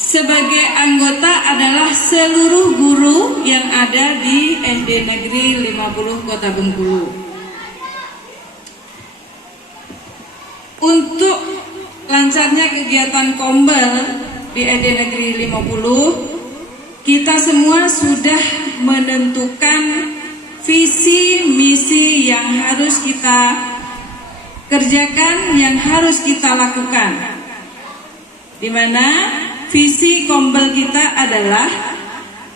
sebagai anggota adalah seluruh guru yang ada di SD Negeri 50 Kota Bengkulu. Untuk lancarnya kegiatan Kombel di SD Negeri 50, kita semua sudah menentukan visi misi yang harus kita kerjakan, yang harus kita lakukan, di mana visi Kombel kita adalah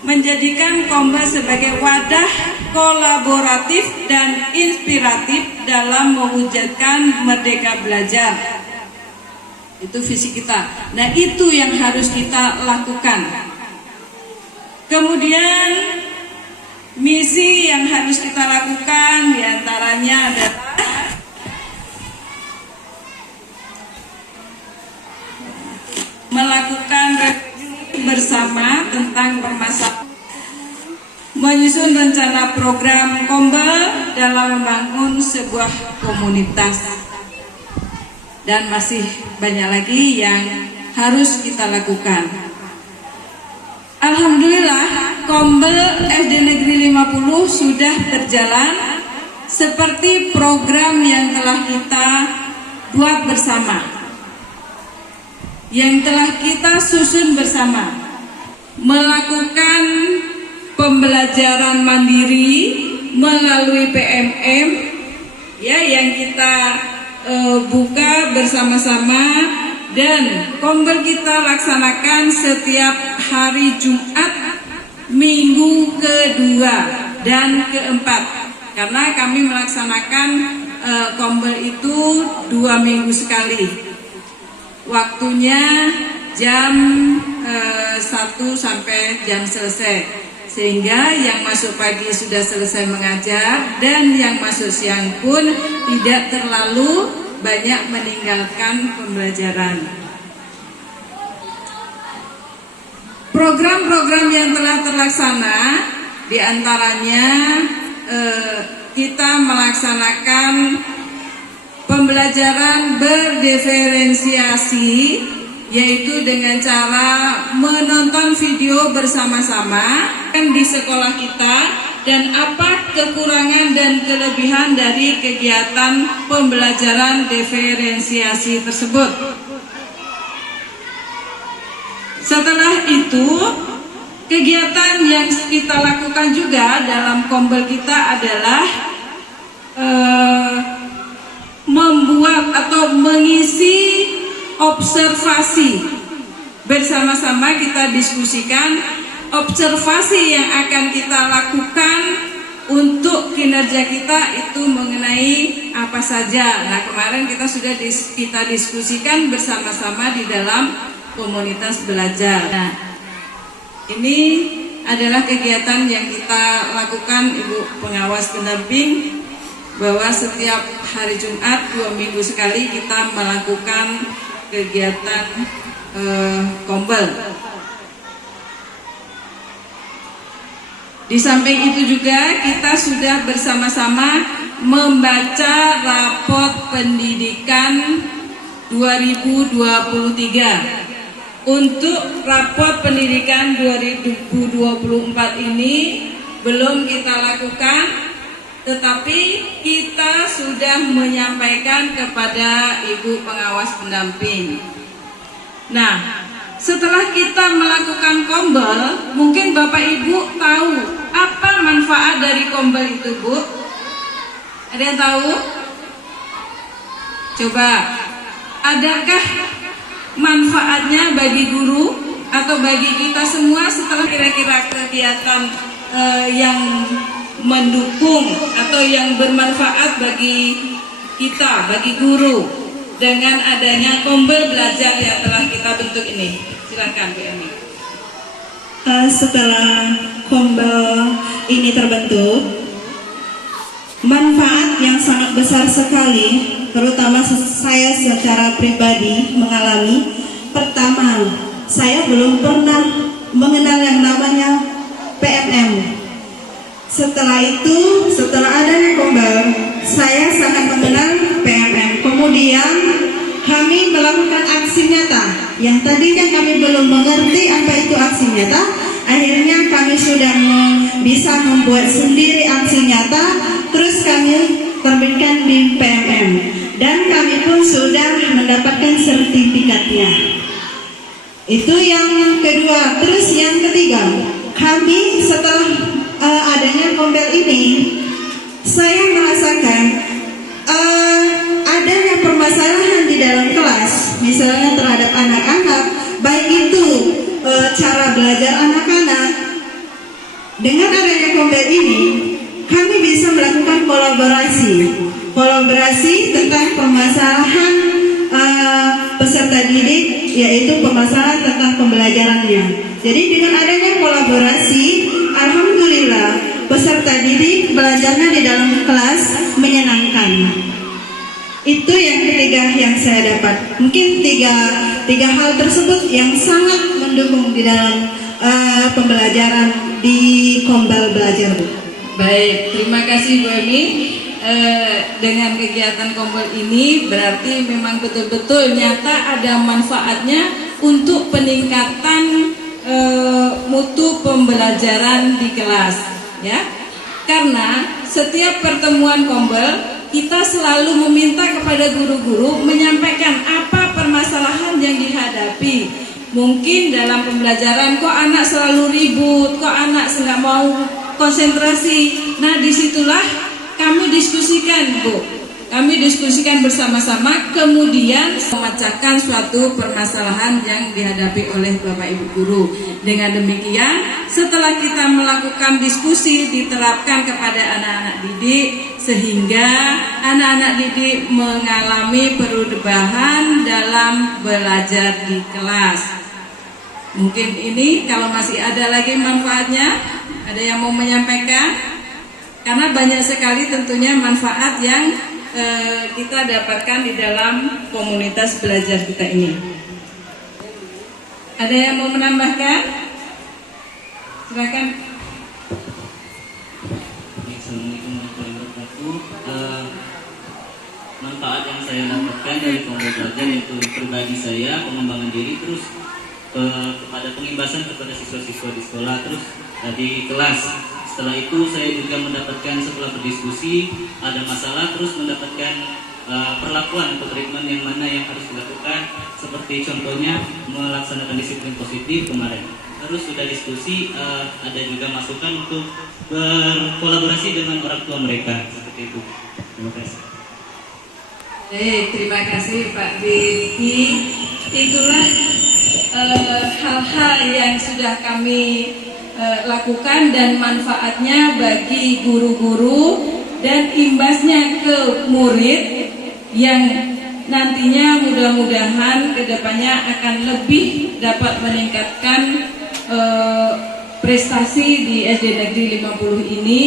menjadikan Kombel sebagai wadah kolaboratif dan inspiratif dalam mewujudkan merdeka belajar. Itu visi kita. Nah, itu yang harus kita lakukan. Kemudian misi yang harus kita lakukan diantaranya adalah melakukan revisi bersama tentang permasalahan, menyusun rencana program Kombel dalam membangun sebuah komunitas, dan masih banyak lagi yang harus kita lakukan. Alhamdulillah, Kombel SD Negeri 50 sudah berjalan seperti program yang telah kita buat bersama, yang telah kita susun bersama, melakukan pembelajaran mandiri melalui PMM, ya, yang kita buka bersama-sama, dan Kombel kita laksanakan setiap hari Jumat minggu kedua dan keempat, karena kami melaksanakan Kombel itu 2 minggu sekali. Waktunya jam 1 sampai jam selesai, sehingga yang masuk pagi sudah selesai mengajar dan yang masuk siang pun tidak terlalu banyak meninggalkan pembelajaran. Program-program yang telah terlaksana diantaranya kita melaksanakan pembelajaran berdiferensiasi, yaitu dengan cara menonton video bersama-sama di sekolah kita, dan apa kekurangan dan kelebihan dari kegiatan pembelajaran diferensiasi tersebut. Setelah itu, kegiatan yang kita lakukan juga dalam Kombel kita adalah membuat atau mengisi observasi bersama-sama. Kita diskusikan observasi yang akan kita lakukan untuk kinerja kita itu mengenai apa saja. Nah, kemarin kita sudah kita diskusikan bersama-sama di dalam komunitas belajar. Nah, ini adalah kegiatan yang kita lakukan, Ibu pengawas pendamping, bahwa setiap hari Jumat 2 minggu sekali kita melakukan kegiatan Kombel. Di samping itu juga kita sudah bersama-sama membaca raport pendidikan 2023. Untuk raport pendidikan 2024 ini belum kita lakukan, tetapi kita sudah menyampaikan kepada Ibu pengawas pendamping. Nah, setelah kita melakukan Kombel, mungkin Bapak Ibu tahu apa manfaat dari Kombel itu, Bu? Ada yang tahu? Coba, adakah manfaatnya bagi guru atau bagi kita semua setelah kira-kira kegiatan yang mendukung atau yang bermanfaat bagi kita, bagi guru, dengan adanya Kombel belajar yang telah kita bentuk ini? Silakan, Bu Emi. Setelah Kombel ini terbentuk, manfaat yang sangat besar sekali, terutama saya secara pribadi mengalami. Pertama, saya belum pernah mengenal yang namanya PMM. Setelah itu, setelah adanya Kombel, saya sangat mengenal PMM. Kemudian kami melakukan aksi nyata yang tadinya kami belum mengerti apa itu aksi nyata, akhirnya kami sudah bisa membuat sendiri aksi nyata, terus kami terbitkan di PMM, dan kami pun sudah mendapatkan sertifikatnya. Itu yang kedua. Terus yang ketiga, kami setelah adanya Kombel ini, saya merasakan adanya permasalahan di dalam kelas, misalnya terhadap anak-anak, baik itu cara belajar anak-anak. Dengan adanya Kombel ini, kami bisa melakukan kolaborasi tentang permasalahan peserta didik, yaitu permasalahan tentang pembelajarannya. Jadi dengan adanya kolaborasi, alhamdulillah peserta didik belajarnya di dalam kelas menyenangkan. Itu yang ketiga yang saya dapat. Mungkin tiga hal tersebut yang sangat mendukung di dalam pembelajaran di Kombel Belajar, Bu. Baik, terima kasih Bu Emi. Dengan kegiatan Kombel ini berarti memang betul-betul nyata ada manfaatnya untuk peningkatan mutu pembelajaran di kelas, ya. Karena setiap pertemuan Kombel kita selalu meminta kepada guru-guru menyampaikan apa permasalahan yang dihadapi. Mungkin dalam pembelajaran kok anak selalu ribut, kok anak nggak mau konsentrasi. Nah, disitulah kami diskusikan, Bu. Kami diskusikan bersama-sama, kemudian memecahkan suatu permasalahan yang dihadapi oleh Bapak Ibu guru. Dengan demikian, setelah kita melakukan diskusi, diterapkan kepada anak-anak didik, sehingga anak-anak didik mengalami perubahan dalam belajar di kelas. Mungkin ini kalau masih ada lagi manfaatnya, ada yang mau menyampaikan? Karena banyak sekali tentunya manfaat yang kita dapatkan di dalam komunitas belajar kita ini. Ada yang mau menambahkan? Silakan. Assalamualaikum warahmatullahi wabarakatuh. Manfaat yang saya dapatkan dari Kombel Belajar itu pribadi saya, pengembangan diri, terus kepada pengimbasan kepada siswa-siswa di sekolah, terus di kelas. Setelah itu saya juga mendapatkan, setelah berdiskusi ada masalah, terus mendapatkan perlakuan atau treatment yang mana yang harus dilakukan, seperti contohnya melaksanakan disiplin positif kemarin. Terus sudah diskusi, ada juga masukan untuk berkolaborasi dengan orang tua mereka, seperti itu. Terima kasih. Terima kasih Pak Rizky. Itulah hal-hal yang sudah kami lakukan dan manfaatnya bagi guru-guru dan imbasnya ke murid yang nantinya mudah-mudahan kedepannya akan lebih dapat meningkatkan prestasi di SD Negeri 50 ini,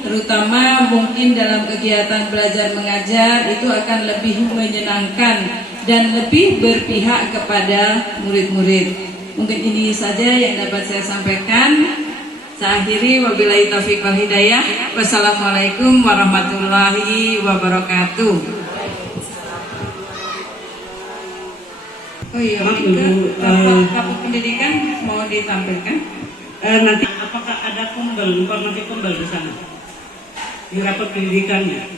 terutama mungkin dalam kegiatan belajar mengajar itu akan lebih menyenangkan dan lebih berpihak kepada murid-murid. Mungkin ini saja yang dapat saya sampaikan. Saya akhiri, wabillahi taufiq wal hidayah. Wassalamualaikum warahmatullahi wabarakatuh. Oh iya, Kapus Pendidikan mau ditampilkan? Nanti apakah ada Kombel, informasi Kombel di sana di rapat pendidikannya?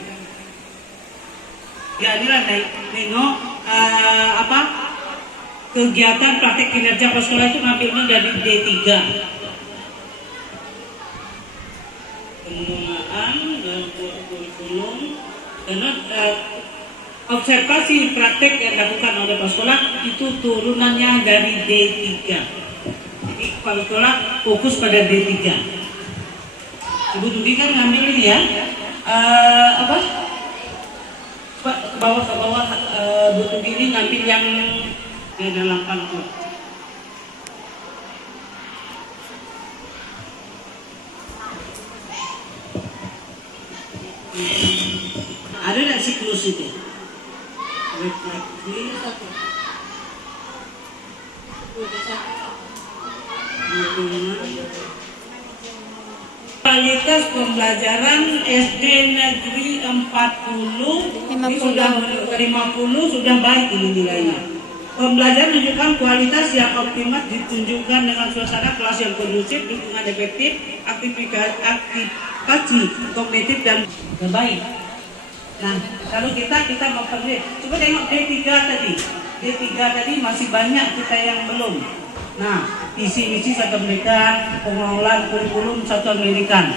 Ya, inilah nengok kegiatan praktek kinerja prasekolah itu ngambilnya dari D3. Pengembangan dan kurikulum, karena observasi praktek yang dilakukan oleh prasekolah itu turunannya dari D3. Jadi prasekolah fokus pada D3. Ibu Dudi kan ngambil ini ya, ke bawah Bu Dudi ini ngambil yang di dalam panggung. Ada nggak siklus itu? Kualitas pembelajaran SD Negeri 40 ini sudah 50 sudah baik ini nilainya. Pembelajaran menunjukkan kualitas yang optimal ditunjukkan dengan suasana kelas yang kondusif, dukungan efektif, aktivasi kognitif dan terbaik. Nah, kalau kita memperlihat, coba tengok D3 tadi. D3 tadi masih banyak kita yang belum. Nah, visi misi satu pendidikan, pengelolaan kurikulum satu pendidikan.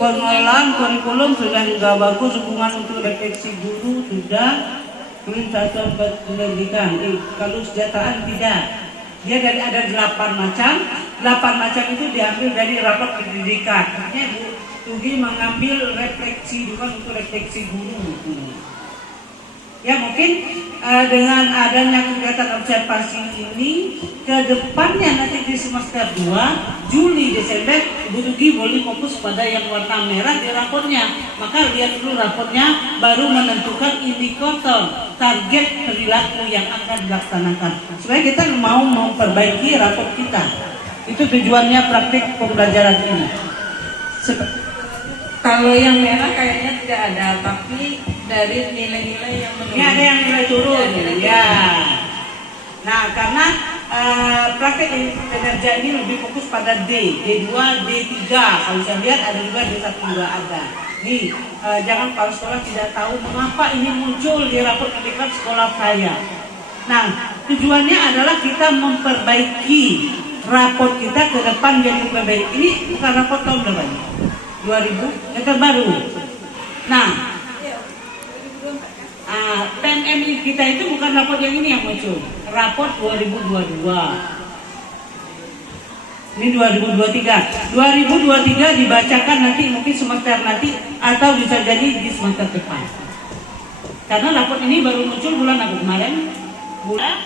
Pengelolaan kurikulum sudah juga bagus, dukungan untuk refleksi guru sudah. Satu pendidikan. Kalau kesejahteraan tidak. Dia ada 8 macam. 8 macam itu diambil dari rapat pendidikan. Artinya Bu Tugi mengambil refleksi bukan untuk refleksi guru. Ya mungkin dengan adanya kegiatan observasi ini ke depannya nanti di semester 2 Juli Desember Ibu Tugi boleh fokus pada yang warna merah di raportnya. Maka lihat dulu raportnya baru menentukan indikator target perilaku yang akan dilaksanakan supaya kita mau memperbaiki raport kita. Itu tujuannya praktik pembelajaran ini. Kalau yang merah kayaknya tidak ada, tapi dari nilai-nilai yang menurun. Ini ada yang nilai turun. Ya. Nah, karena praktek kinerja ini lebih fokus pada D2, D3. Kalau saya lihat ada juga D1 juga ada. Nih, jangan kepala sekolah tidak tahu mengapa ini muncul di rapor pendidikan sekolah saya. Nah, tujuannya adalah kita memperbaiki rapor kita ke depan jadi lebih baik. Ini bukan rapor tahun berapa? 2000 yang terbaru. Nah, PMM kita itu bukan rapor yang ini yang muncul. Rapor 2022. Ini 2023. 2023 dibacakan nanti mungkin semester nanti atau bisa jadi di semester depan. Karena rapor ini baru muncul bulan apa kemarin? Bulan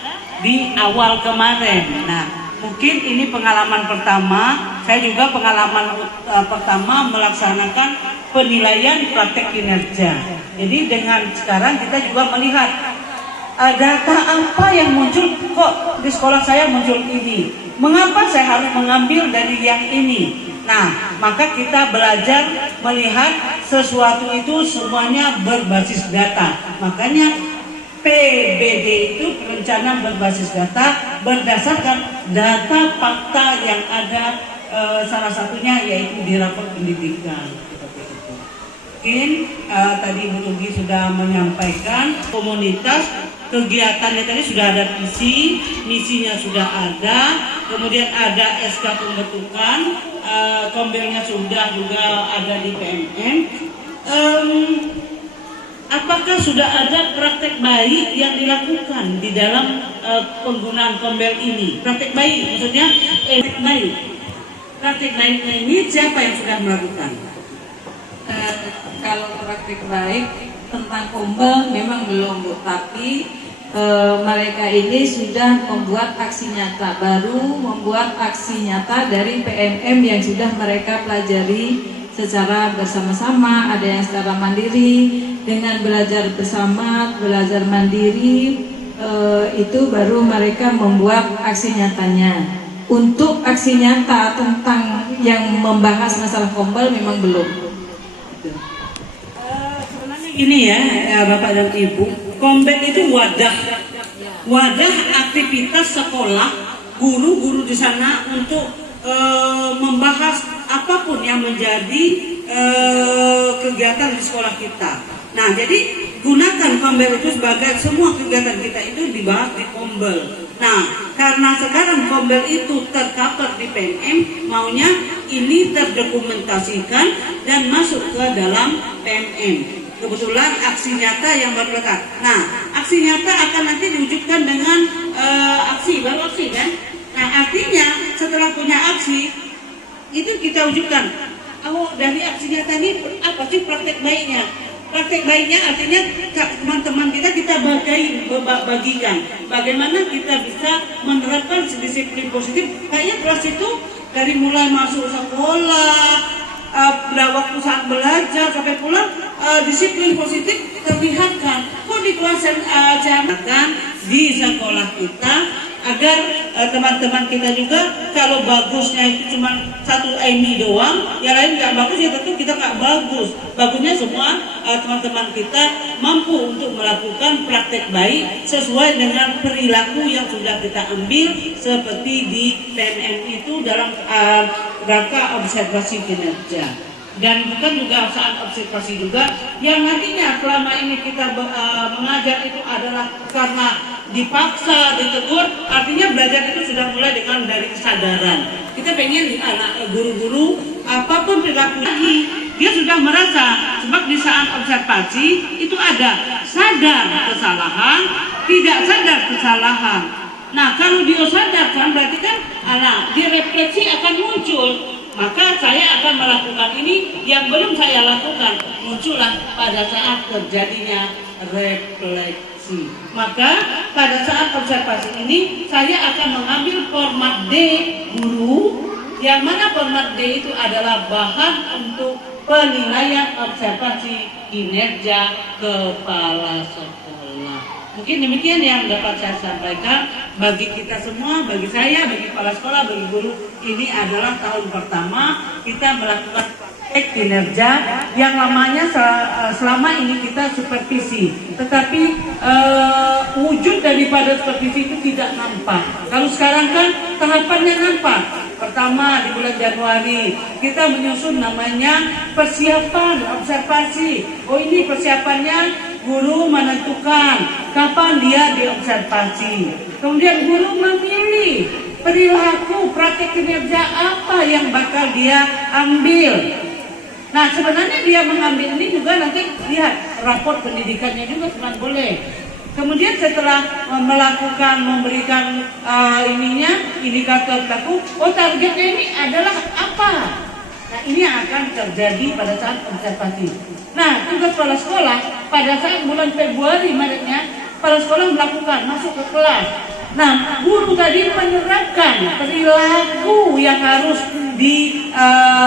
di awal kemarin. Nah, mungkin ini pengalaman pertama. Saya juga pengalaman pertama melaksanakan penilaian praktek kinerja. Jadi dengan sekarang kita juga melihat data apa yang muncul, kok di sekolah saya muncul ini. Mengapa saya harus mengambil dari yang ini? Nah, maka kita belajar melihat sesuatu itu semuanya berbasis data. Makanya PBD itu perencanaan berbasis data berdasarkan data fakta yang ada, salah satunya yaitu di rapor pendidikan. Mungkin tadi Bu Tugi sudah menyampaikan komunitas kegiatannya tadi sudah ada visi, misinya sudah ada, kemudian ada SK pembentukan, kombelnya sudah juga ada di PMM. Apakah sudah ada praktek baik yang dilakukan di dalam penggunaan kombel ini? Praktek baik maksudnya praktek baik. Praktek baiknya ini siapa yang sudah melakukan? Kalau praktik baik tentang kombel memang belum Bu, tapi mereka ini sudah membuat aksi nyata, baru membuat aksi nyata dari PMM yang sudah mereka pelajari secara bersama-sama, ada yang secara mandiri. Dengan belajar bersama, belajar mandiri, itu baru mereka membuat aksi nyatanya. Untuk aksi nyata tentang yang membahas masalah kombel memang belum. Sebenarnya gini ya Bapak dan Ibu, kombel itu wadah aktivitas sekolah, guru-guru di sana untuk membahas apapun yang menjadi kegiatan di sekolah kita. Nah, jadi gunakan kombel itu sebagai semua kegiatan kita itu dibahas di kombel. Nah, karena sekarang kombel itu tercover di PMM, maunya ini terdokumentasikan dan masuk ke dalam PMM. Kebetulan aksi nyata yang berletak. Nah, aksi nyata akan nanti diwujudkan dengan baru aksi kan? Nah, artinya setelah punya aksi itu kita wujudkan. Oh, dari aksi nyata ini apa sih praktek baiknya? Praktek baiknya artinya teman-teman kita bagikan bagaimana kita bisa menerapkan disiplin positif. Kayaknya kelas itu dari mulai masuk sekolah, waktu saat belajar sampai pulang, disiplin positif terlihatkan. Kok di kelas di sekolah kita agar teman-teman kita juga kalau bagusnya itu cuma satu IMI doang, yang lain nggak bagus ya tentu kita nggak bagus. Bagusnya semua teman-teman kita mampu untuk melakukan praktek baik sesuai dengan perilaku yang sudah kita ambil seperti di PMM itu dalam rangka observasi kinerja. Dan bukan juga saat observasi juga yang nantinya selama ini kita mengajar itu adalah karena dipaksa, ditegur, artinya belajar itu sudah mulai dengan dari kesadaran. Kita pengen anak guru-guru apapun perilaku lagi dia sudah merasa, sebab di saat observasi itu ada sadar kesalahan, tidak sadar kesalahan. Nah kalau dia sadarkan berarti kan dia refleksi akan muncul. Maka saya akan melakukan ini yang belum saya lakukan, muncullah pada saat terjadinya refleksi. Maka pada saat observasi ini saya akan mengambil format D guru, yang mana format D itu adalah bahan untuk penilaian observasi kinerja kepala sekolah. Mungkin demikian yang dapat saya sampaikan bagi kita semua, bagi saya, bagi kepala sekolah, bagi guru. Ini adalah tahun pertama kita melakukan praktek kinerja yang lamanya selama ini kita supervisi. Tetapi wujud daripada supervisi itu tidak nampak. Kalau sekarang kan tahapannya nampak. Pertama di bulan Januari kita menyusun namanya persiapan observasi. Oh ini persiapannya guru menentukan kapan dia diobservasi. Kemudian guru memilih perilaku praktek kinerja apa yang bakal dia ambil. Nah sebenarnya dia mengambil ini juga nanti lihat raport pendidikannya juga sebenarnya boleh. Kemudian setelah memberikan indikator pelaku, targetnya ini adalah apa? Nah ini yang akan terjadi pada saat observasi. Nah tugas kepala sekolah pada saat bulan Februari Maretnya kepala sekolah melakukan masuk ke kelas. Nah guru tadi menerapkan perilaku yang harus dianjurkan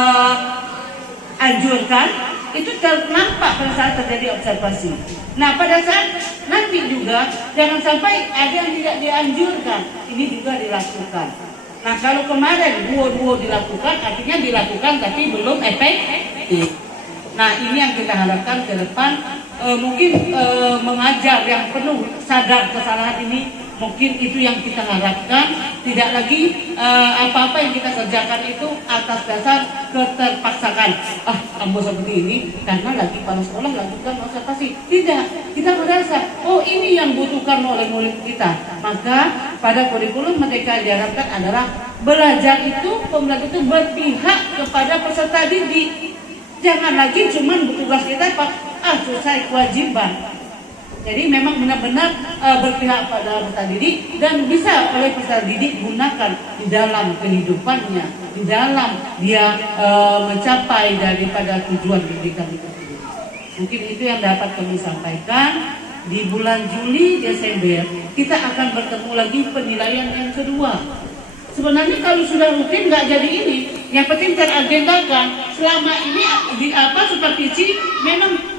itu ternampak pada saat terjadi observasi. Nah pada saat nanti juga jangan sampai ada yang tidak dianjurkan, ini juga dilakukan. Nah kalau kemarin duo dilakukan, artinya dilakukan tapi belum efektif. Nah ini yang kita harapkan ke depan, mungkin mengajar yang penuh sadar kesalahan ini, mungkin itu yang kita harapkan. Tidak lagi apa-apa yang kita kerjakan itu atas dasar keterpaksaan. Kamu seperti ini karena lagi kepala sekolah lakukan observasi. Tidak, kita merasa ini yang butuhkan oleh murid kita. Maka pada kurikulum mereka diharapkan adalah belajar itu, pembelajaran itu berpihak kepada peserta didik. Jangan lagi cuma tugas kita selesai kewajiban. Jadi memang benar-benar berpihak pada peserta didik dan bisa oleh peserta didik gunakan di dalam kehidupannya, di dalam dia mencapai daripada tujuan pendidikan itu. Mungkin itu yang dapat kami sampaikan. Di bulan Juli Desember kita akan bertemu lagi penilaian yang kedua. Sebenarnya kalau sudah rutin nggak jadi ini, yang penting teragendakan. Selama ini supervisi memang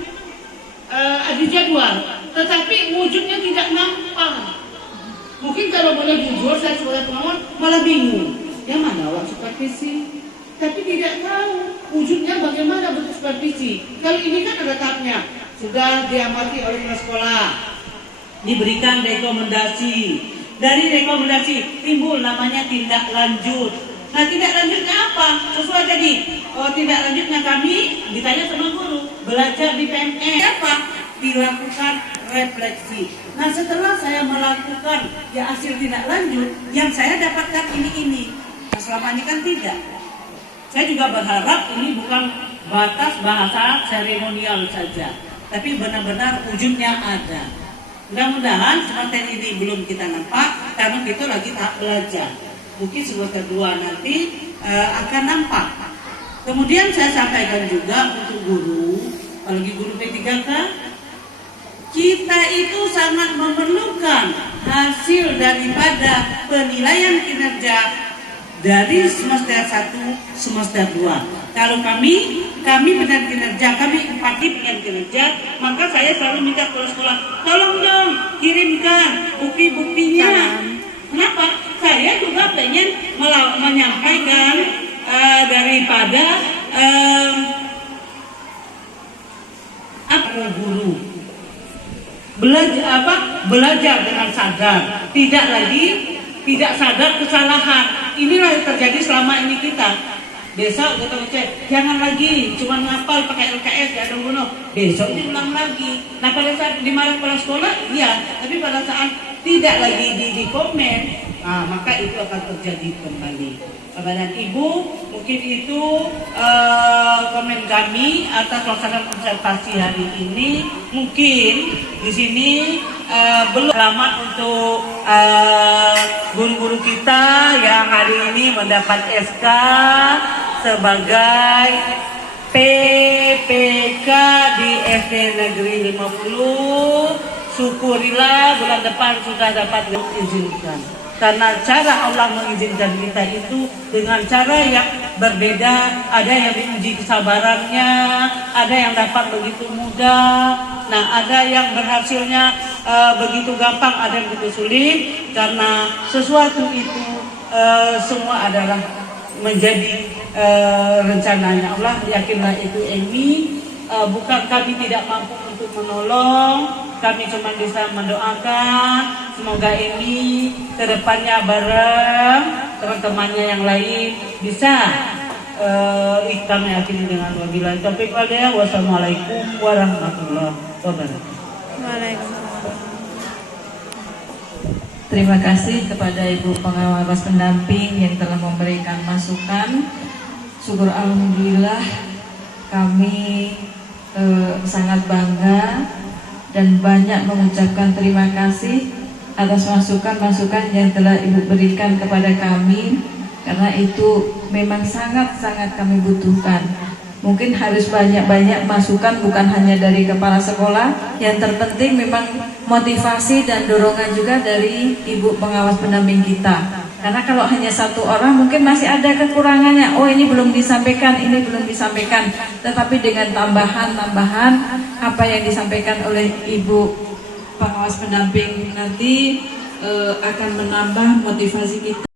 ada jadwal, tetapi wujudnya tidak nampak. Mungkin kalau boleh jujur saya sebagai pengawas malah bingung, yang mana awak supervisi, tapi tidak tahu wujudnya bagaimana bentuk supervisi. Kalau ini kan ada tahapnya, sudah diamati oleh kepala sekolah, diberikan rekomendasi. Dari rekomendasi timbul namanya tindak lanjut. Nah tindak lanjutnya apa? Sesuai tadi. Tindak lanjutnya kami ditanya sama guru, belajar di PME apa? Dilakukan refleksi. Nah setelah saya melakukan hasil tindak lanjut, yang saya dapatkan ini. Nah selama ini kan tidak. Saya juga berharap ini bukan batas bahasa seremonial saja, tapi benar-benar wujudnya ada. Mudah-mudahan semester ini belum kita nampak, karena kita lagi tahap belajar. Mungkin semester 2 nanti akan nampak. Kemudian saya sampaikan juga untuk guru, apalagi guru P3K, kita itu sangat memerlukan hasil daripada penilaian kinerja dari semester 1, semester 2. Kalau kami benar kinerja, kami empati dengan kinerja, maka saya selalu minta ke sekolah, tolong dong kirimkan bukti-buktinya. Kenapa? saya juga pengen menyampaikan daripada aku guru belajar dengan sadar, tidak sadar kesalahan. Inilah yang terjadi selama ini kita. Besok kita cek, jangan lagi cuma ngapal pakai LKS ya dong bunuh. Besok diulang lagi. Nah pada saat dimarah kepala sekolah, iya. Tapi pada saat tidak lagi di komen, nah, maka itu akan terjadi kembali. Bapak dan Ibu, mungkin itu komen kami atas pelaksanaan observasi hari ini. Mungkin di sini belum selamat untuk guru-guru kita yang hari ini mendapat SK sebagai PPK di SD Negeri 50. Syukurilah bulan depan sudah dapat diizinkan. Karena cara Allah mengizinkan kita itu dengan cara yang berbeda. Ada yang diuji kesabarannya, ada yang dapat begitu mudah. Nah, ada yang berhasilnya begitu gampang, ada yang begitu sulit. Karena sesuatu itu semua adalah menjadi rencananya Allah. Yakinlah itu Emi. Bukan kami tidak mampu untuk menolong, kami cuma bisa mendoakan semoga ini kedepannya bareng teman-temannya yang lain bisa kami yakini dengan wabillahi taufiq wal hidayah. Wassalamualaikum warahmatullahi wabarakatuh. Terima kasih kepada Ibu Pengawas Pendamping yang telah memberikan masukan. Syukur alhamdulillah kami sangat bangga dan banyak mengucapkan terima kasih atas masukan-masukan yang telah Ibu berikan kepada kami, karena itu memang sangat-sangat kami butuhkan. Mungkin harus banyak-banyak masukan, bukan hanya dari kepala sekolah. Yang terpenting memang motivasi dan dorongan juga dari Ibu Pengawas Pendamping kita. Karena kalau hanya satu orang mungkin masih ada kekurangannya. Oh, ini belum disampaikan, ini belum disampaikan. Tetapi dengan tambahan-tambahan apa yang disampaikan oleh Ibu Pengawas Pendamping nanti akan menambah motivasi kita.